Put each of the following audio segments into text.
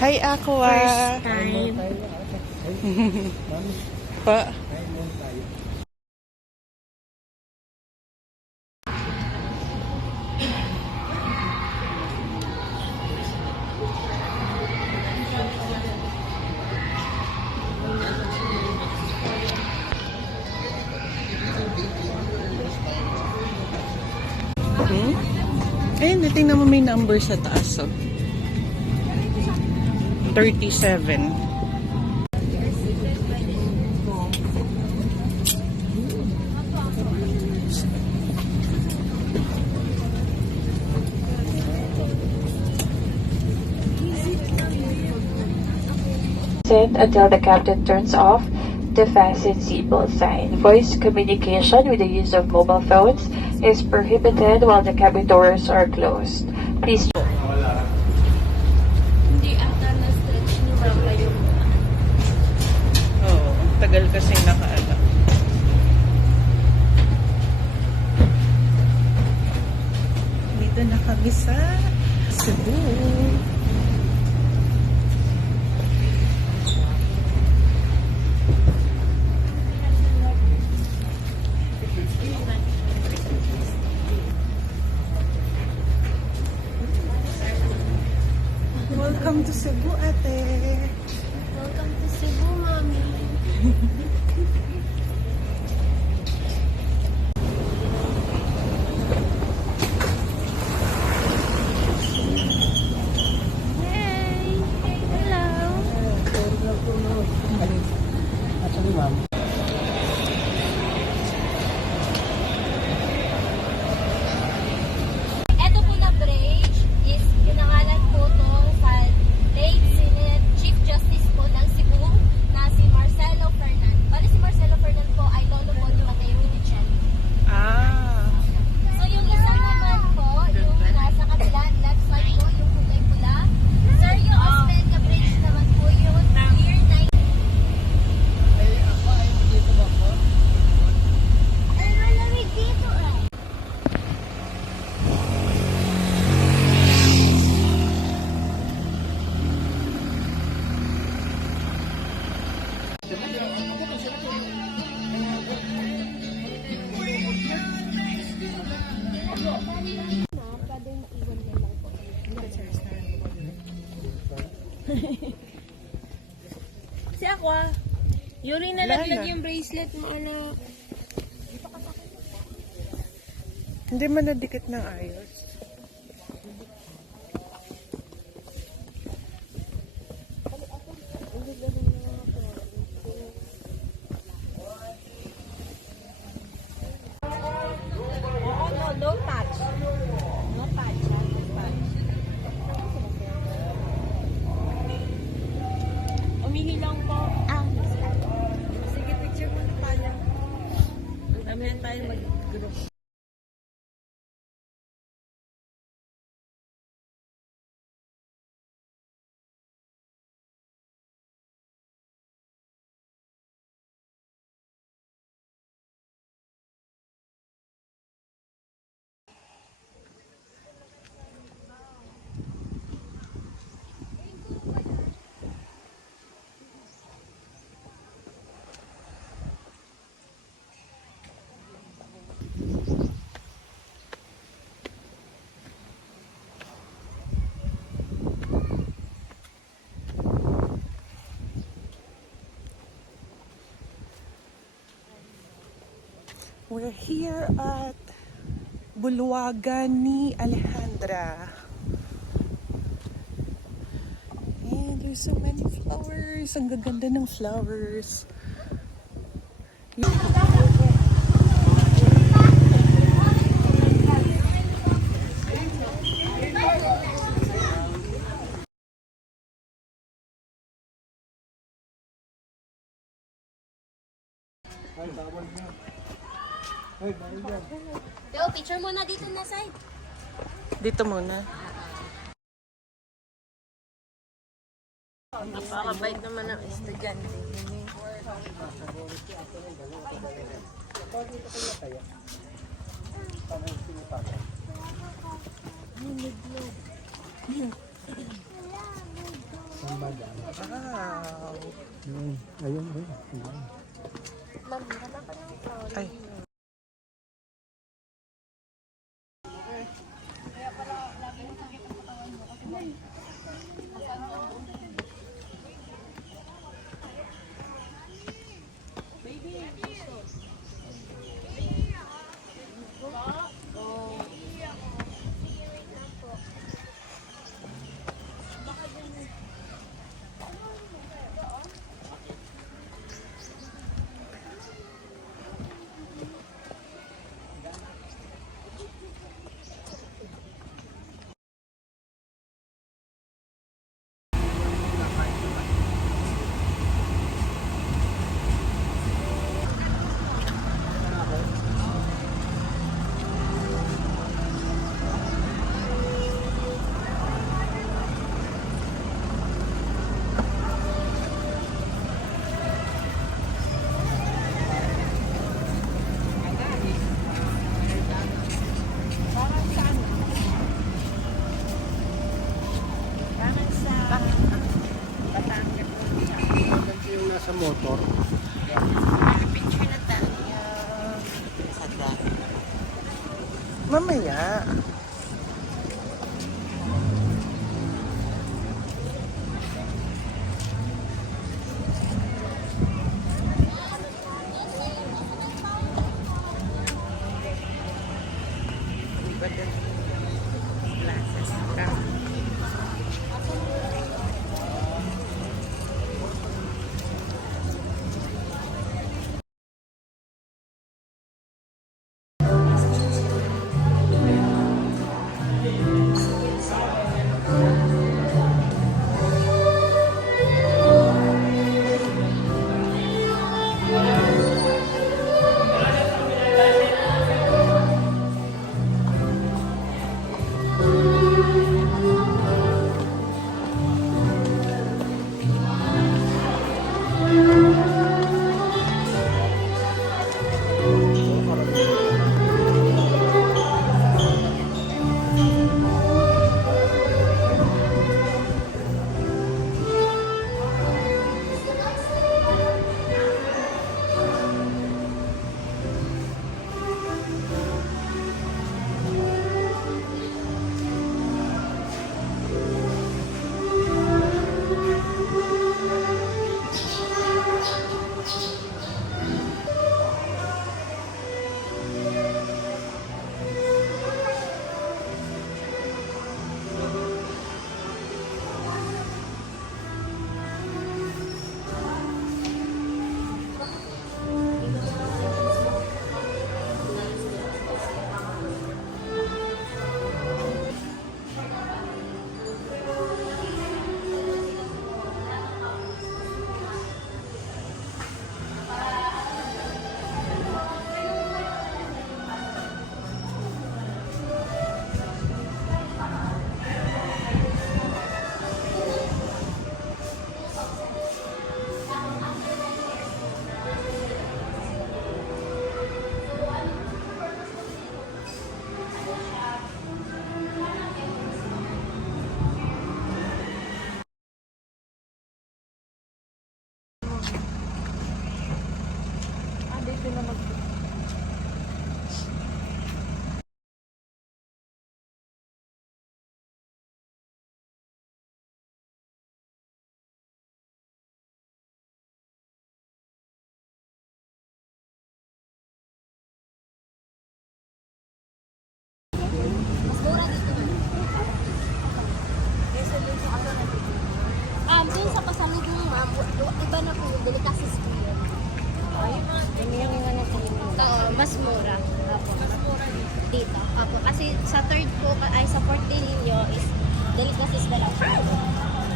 Hi, Aqua. First time. Pa. Eh, natingnan mo may number sa taas. Oh. 37. Until the captain turns off the fasten seatbelt sign. Voice communication with the use of mobile phones is prohibited while the cabin doors are closed. Please. Hindi ata na-stretch ni Mama yung... Oo, ang tagal kasi nakaala. Dito na kami sa Cebu. Welcome to Cebu, ate. Welcome to Cebu, Mami. Hey! Hello! Ito po na bridge is pinangalan po nung late Senate Chief Justice po ng Cebu na si Marcelo Fernan. Bali si Marcelo Fernan po ay lolo po ni Mateo Rinicelli. Ah. So yung isa naman po, yung nasa kabila, left side po, yung kulay pula. Sir, yung Osmeña Bridge naman po yung year 9. Ay, malamig dito eh. Si Aqua, Yuri nalaglag yung bracelet mo, anak. Hindi man nadikit ng ayos. Oo, no touch. No touch, no touch. Umihi lang po. Sige, picture mo na pala. Damihan tayo mag-group. We're here at Bulwagan ni Alejandra. And there's so many flowers. Ang gaganda ng flowers. Yo, picture mo na dito na side. Dito muna. Napakabait naman ng estudyante. Wow. Ayun. Ma'am, hanap pa ng trolley. Ay. Yung nasa motor. Mamaya. Dun sa pasalubong, ma'am, iba na po yung delicacies po yun. Oo, mas mura. Apo. Mas mura dito. Apo. Kasi sa third po, ay sa fourth day ninyo is delicacies na lang.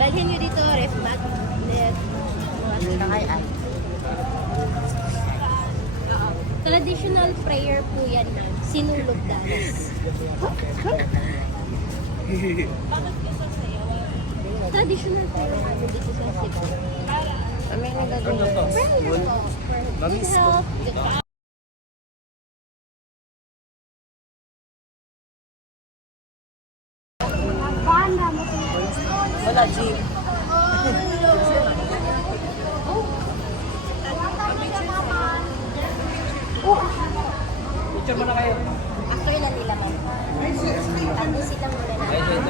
Dalhin nyo dito, ref bag. Traditional prayer po yan, ma'am. Sinulog dance. Traditional prayer natin dito sa Cebu. Ano yung nagagawin? Prayer po. Good health, good Wala, Jeep. After na nila, ma'am. Tapos sila muna na.